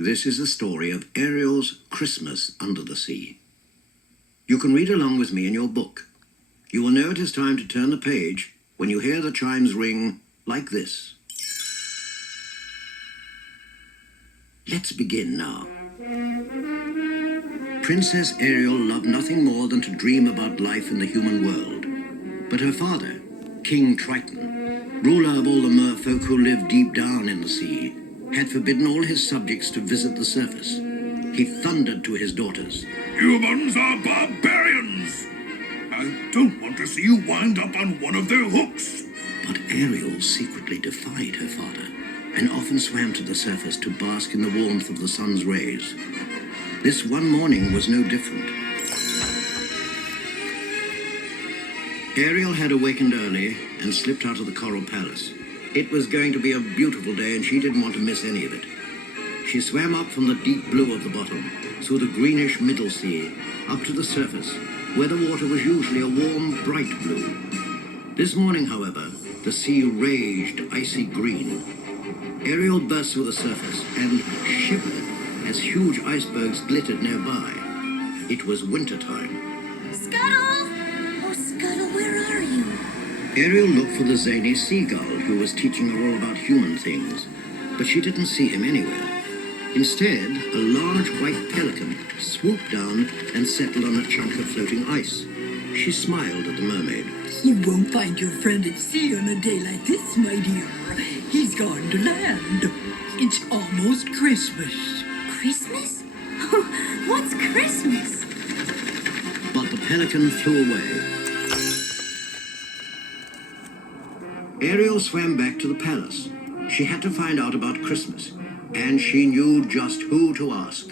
This is the story of Ariel's Christmas Under the Sea. You can read along with me in your book. You will know it is time to turn the page when you hear the chimes ring like this. Let's begin now. Princess Ariel loved nothing more than to dream about life in the human world. But her father, King Triton, ruler of all the merfolk who lived deep down in the sea, had forbidden all his subjects to visit the surface. He thundered to his daughters. Humans are barbarians! I don't want to see you wind up on one of their hooks. But Ariel secretly defied her father and often swam to the surface to bask in the warmth of the sun's rays. This one morning was no different. Ariel had awakened early and slipped out of the Coral Palace. It was going to be a beautiful day and she didn't want to miss any of it. She swam up from the deep blue of the bottom, through the greenish middle sea, up to the surface, where the water was usually a warm, bright blue. This morning, however, the sea raged icy green. Ariel burst through the surface and shivered as huge icebergs glittered nearby. It was wintertime. Scuttle! Oh, Scuttle, where are you? Ariel looked for the zany seagull who was teaching her all about human things, but she didn't see him anywhere. Instead, a large white pelican swooped down and settled on a chunk of floating ice. She smiled at the mermaid. You won't find your friend at sea on a day like this, my dear. He's gone to land. It's almost Christmas. Christmas? What's Christmas? But the pelican flew away. Ariel swam back to the palace. She had to find out about Christmas, and she knew just who to ask.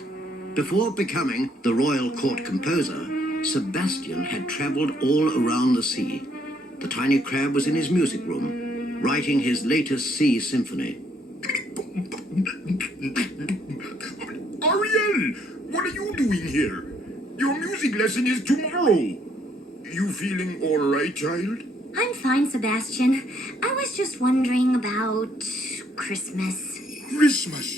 Before becoming the royal court composer, Sebastian had traveled all around the sea. The tiny crab was in his music room, writing his latest sea symphony. Ariel, what are you doing here? Your music lesson is tomorrow. You feeling all right, child? I'm fine, Sebastian. I was just wondering about Christmas. Christmas.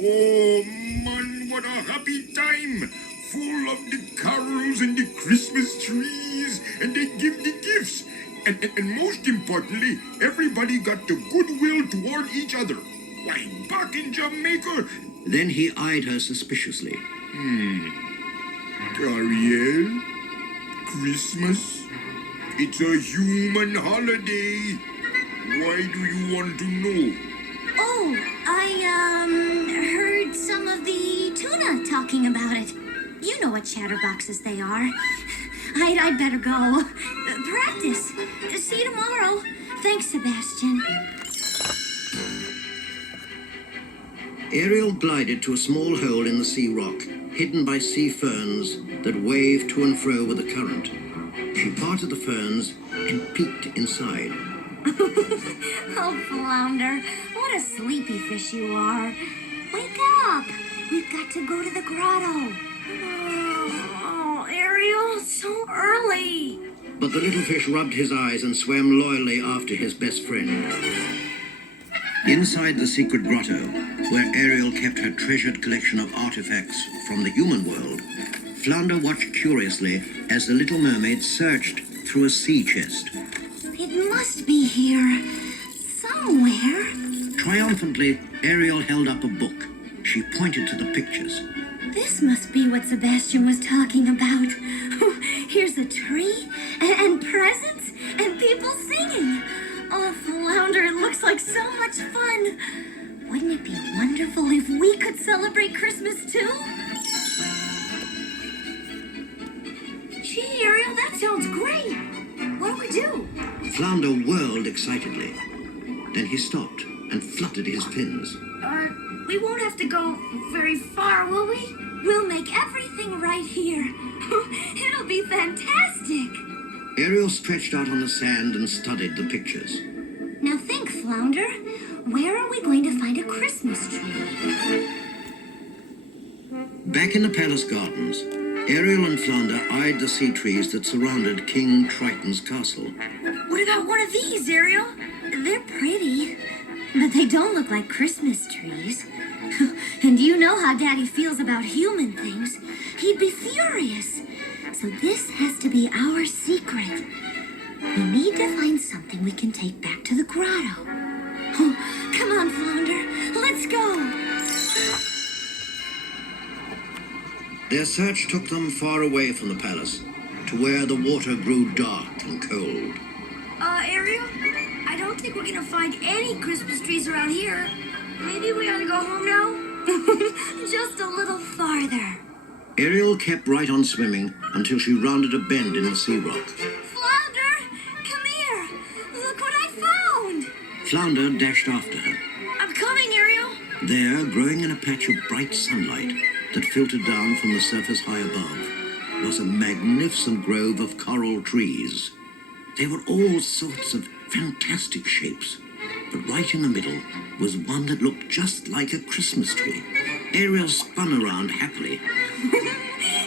Oh, man, what a happy time. Full of the carols and the Christmas trees, and they give the gifts. And most importantly, everybody got the goodwill toward each other. Why, back in Jamaica... Then he eyed her suspiciously. Ariel? Christmas? It's a human holiday. Why do you want to know? Oh, I, heard some of the tuna talking about it. You know what chatterboxes they are. I'd better go. Practice. See you tomorrow. Thanks, Sebastian. Ariel glided to a small hole in the sea rock, hidden by sea ferns that waved to and fro with the current. She parted the ferns and peeked inside. Oh, Flounder, what a sleepy fish you are. Wake up. We've got to go to the grotto. Oh, Ariel, so early. But the little fish rubbed his eyes and swam loyally after his best friend. Inside the secret grotto, where Ariel kept her treasured collection of artifacts from the human world, Flounder watched curiously as the Little Mermaid searched through a sea chest. It must be here. Somewhere. Triumphantly, Ariel held up a book. She pointed to the pictures. This must be what Sebastian was talking about. Here's a tree, and presents, and people singing. Oh, Flounder, it looks like so much fun. Wouldn't it be wonderful if we could celebrate Christmas too? Gee, Ariel, that sounds great. What do we do? Flounder whirled excitedly. Then he stopped and fluttered his fins. We won't have to go very far, will we? We'll make everything right here. It'll be fantastic. Ariel stretched out on the sand and studied the pictures. Now think, Flounder. Where are we going to find a Christmas tree? Back in the palace gardens, Ariel and Flounder eyed the sea trees that surrounded King Triton's castle. What about one of these, Ariel? They're pretty, but they don't look like Christmas trees. And you know how Daddy feels about human things. He'd be furious. So this has to be our secret. We need to find something we can take back to the grotto. Oh, come on, Flounder. Let's go. Their search took them far away from the palace, to where the water grew dark and cold. Ariel? I don't think we're gonna find any Christmas trees around here. Maybe we ought to go home now? Just a little farther. Ariel kept right on swimming until she rounded a bend in the sea rock. Flounder, come here. Look what I found. Flounder dashed after her. I'm coming, Ariel. There, growing in a patch of bright sunlight that filtered down from the surface high above, was a magnificent grove of coral trees. They were all sorts of fantastic shapes, but right in the middle was one that looked just like a Christmas tree. Ariel spun around happily.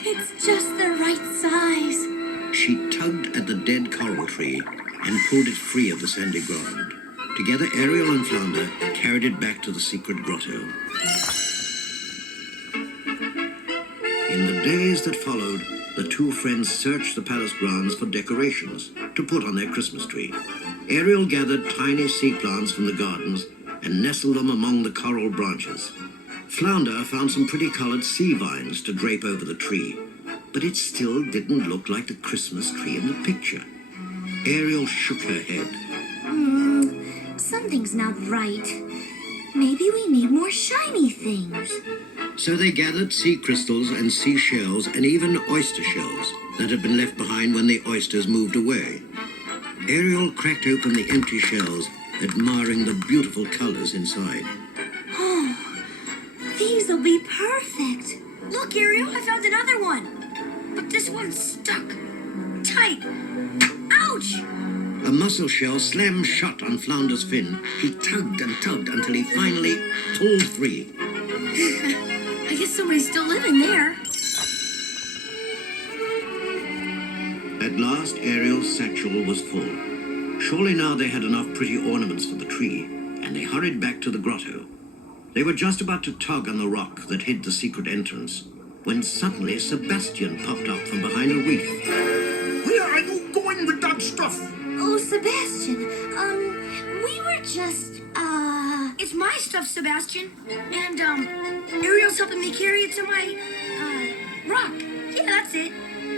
It's just the right size. She tugged at the dead coral tree and pulled it free of the sandy ground. Together, Ariel and Flounder carried it back to the secret grotto. In the days that followed, the two friends searched the palace grounds for decorations to put on their Christmas tree. Ariel gathered tiny sea plants from the gardens and nestled them among the coral branches. Flounder found some pretty colored sea vines to drape over the tree, but it still didn't look like the Christmas tree in the picture. Ariel shook her head. Something's not right. Maybe we need more shiny things. So they gathered sea crystals and sea shells and even oyster shells that had been left behind when the oysters moved away. Ariel cracked open the empty shells, admiring the beautiful colors inside. Oh, these'll be perfect. Look, Ariel, I found another one. But this one's stuck. Tight. Ouch! A mussel shell slammed shut on Flounder's fin. He tugged and tugged until he finally pulled free. I guess somebody's still living there. At last, Ariel's satchel was full. Surely now they had enough pretty ornaments for the tree, and they hurried back to the grotto. They were just about to tug on the rock that hid the secret entrance, when suddenly Sebastian popped up from behind a reef. Where are you going with that stuff? Oh, Sebastian, we were just, It's my stuff, Sebastian. And, Ariel's helping me carry it to my, rock. Yeah, that's it.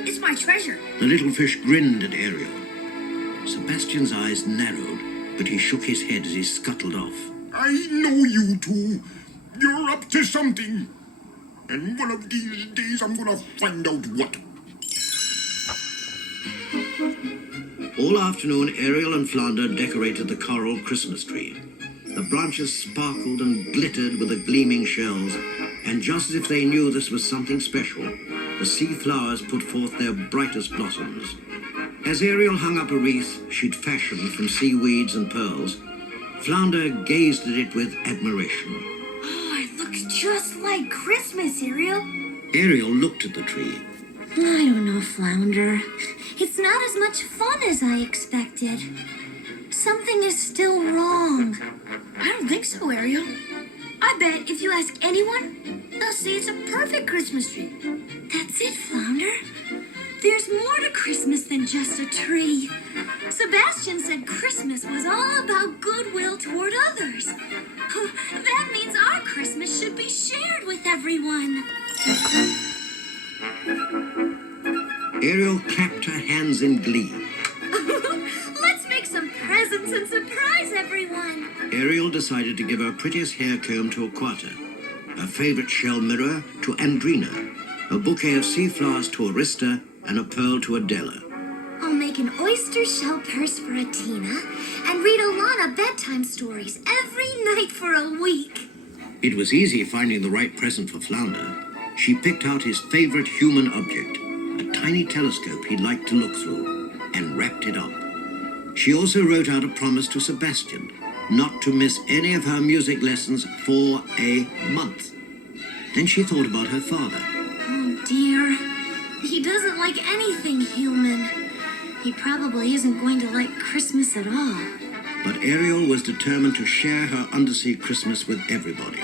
It's my treasure. The little fish grinned at Ariel. Sebastian's eyes narrowed, but he shook his head as he scuttled off. I know you two. You're up to something. And one of these days I'm gonna find out what. All afternoon, Ariel and Flounder decorated the coral Christmas tree. The branches sparkled and glittered with the gleaming shells, and just as if they knew this was something special, the sea flowers put forth their brightest blossoms. As Ariel hung up a wreath she'd fashioned from seaweeds and pearls, Flounder gazed at it with admiration. Oh, it looks just like Christmas, Ariel. Ariel looked at the tree. I don't know, Flounder. It's not as much fun as I expected. Something is still wrong. I don't think so, Ariel. I bet if you ask anyone, they'll say it's a perfect Christmas tree. That's it, Flounder. There's more to Christmas than just a tree. Sebastian said Christmas was all about goodwill toward others. That means our Christmas should be shared with everyone. Ariel clapped her hands in glee. Let's make some presents and surprise everyone. Ariel decided to give her prettiest hair comb to Aquata, her favorite shell mirror to Andrina, a bouquet of sea flowers to Arista, and a pearl to Adela. I'll make an oyster shell purse for Atina and read Alana bedtime stories every night for a week. It was easy finding the right present for Flounder. She picked out his favorite human object, a tiny telescope he'd like to look through, and wrapped it up. She also wrote out a promise to Sebastian not to miss any of her music lessons for a month. Then she thought about her father. Oh dear, he doesn't like anything human. He probably isn't going to like Christmas at all. But Ariel was determined to share her undersea Christmas with everybody.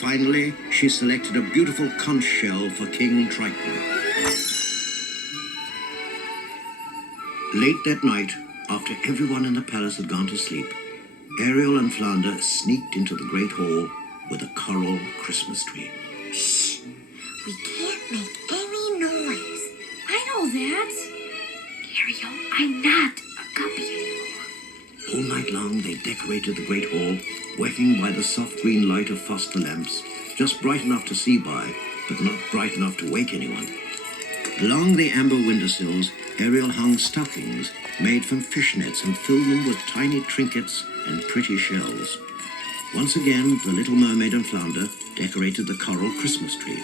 Finally, she selected a beautiful conch shell for King Triton. Late that night, after everyone in the palace had gone to sleep, Ariel and Flounder sneaked into the great hall with a coral Christmas tree. Shh! We can't make any noise. I know that. Ariel, I'm not a guppy anymore. All night long, they decorated the great hall, working by the soft green light of phosphor lamps, just bright enough to see by, but not bright enough to wake anyone. Along the amber windowsills, Ariel hung stockings made from fishnets and filled them with tiny trinkets and pretty shells. Once again, the Little Mermaid and Flounder decorated the coral Christmas tree.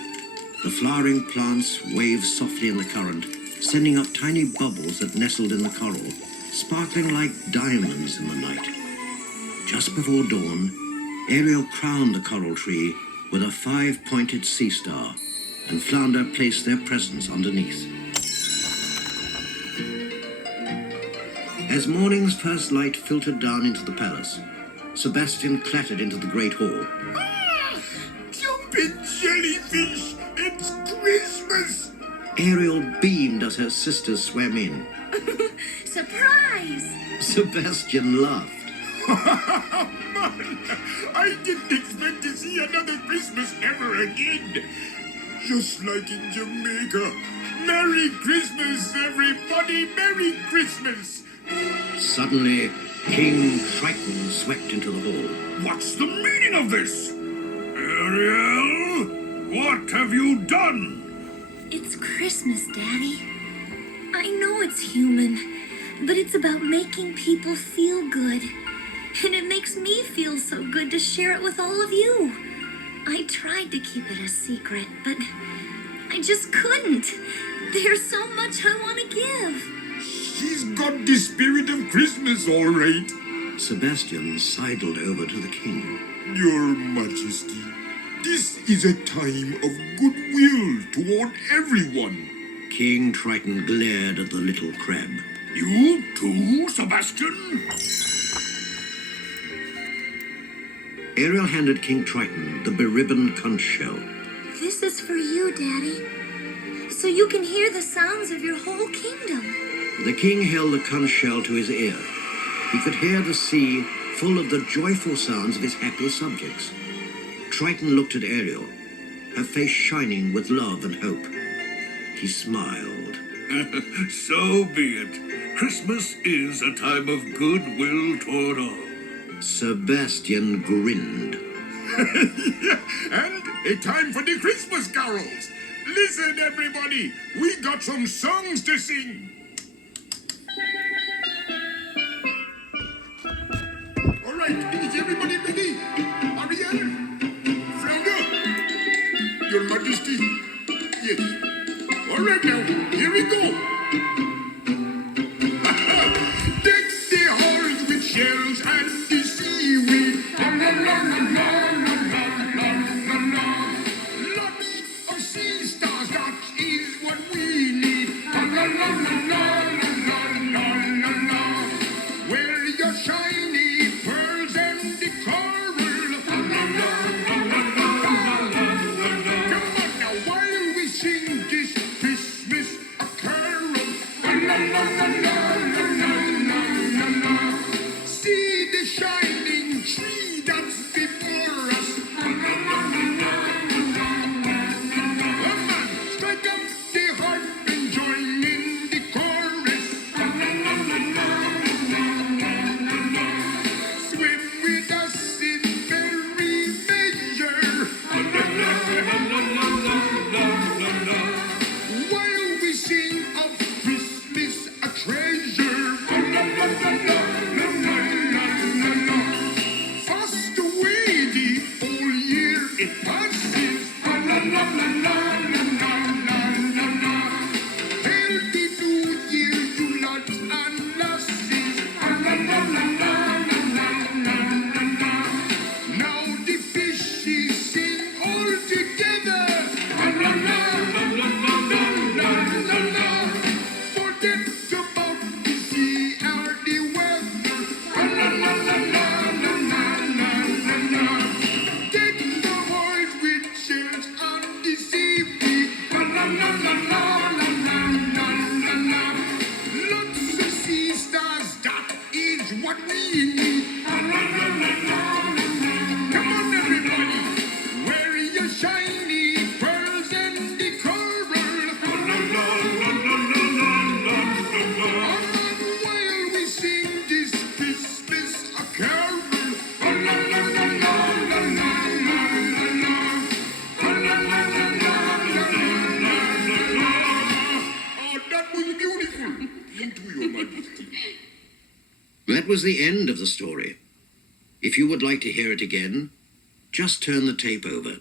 The flowering plants waved softly in the current, sending up tiny bubbles that nestled in the coral, sparkling like diamonds in the night. Just before dawn, Ariel crowned the coral tree with a 5-pointed sea star, and Flounder placed their presents underneath. As morning's first light filtered down into the palace, Sebastian clattered into the great hall. Ah! Jumping jellyfish! It's Christmas! Ariel beamed as her sisters swam in. Surprise! Sebastian laughed. Man, I didn't expect to see another Christmas ever again. Just like in Jamaica. Merry Christmas, everybody! Merry Christmas! Suddenly, King Triton swept into the hall. What's the meaning of this? Ariel, what have you done? It's Christmas, Daddy. I know it's human, but it's about making people feel good. And it makes me feel so good to share it with all of you. I tried to keep it a secret, but I just couldn't. There's so much I want to give. She's got the spirit of Christmas, all right. Sebastian sidled over to the king. Your Majesty, this is a time of goodwill toward everyone. King Triton glared at the little crab. You too, Sebastian? Ariel handed King Triton the beribboned conch shell. This is for you, Daddy. So you can hear the sounds of your whole kingdom. The king held the conch shell to his ear. He could hear the sea full of the joyful sounds of his happy subjects. Triton looked at Ariel, her face shining with love and hope. He smiled. So be it. Christmas is a time of goodwill toward all. Sebastian grinned. And a time for the Christmas carols. Listen, everybody, we got some songs to sing. All right, is everybody ready? Ariel? Flounder? Your Majesty? Yes. All right, now, here we go. Deck the halls with shells and the seaweed. La la la la la la la la la. Lots of sea stars, that is what we need. La la la la la la la la la. Wear your shiny pearls and the coral. La la la la la la la la. Come on now, while we sing this Christmas a carol. La That was the end of the story. If you would like to hear it again, just turn the tape over.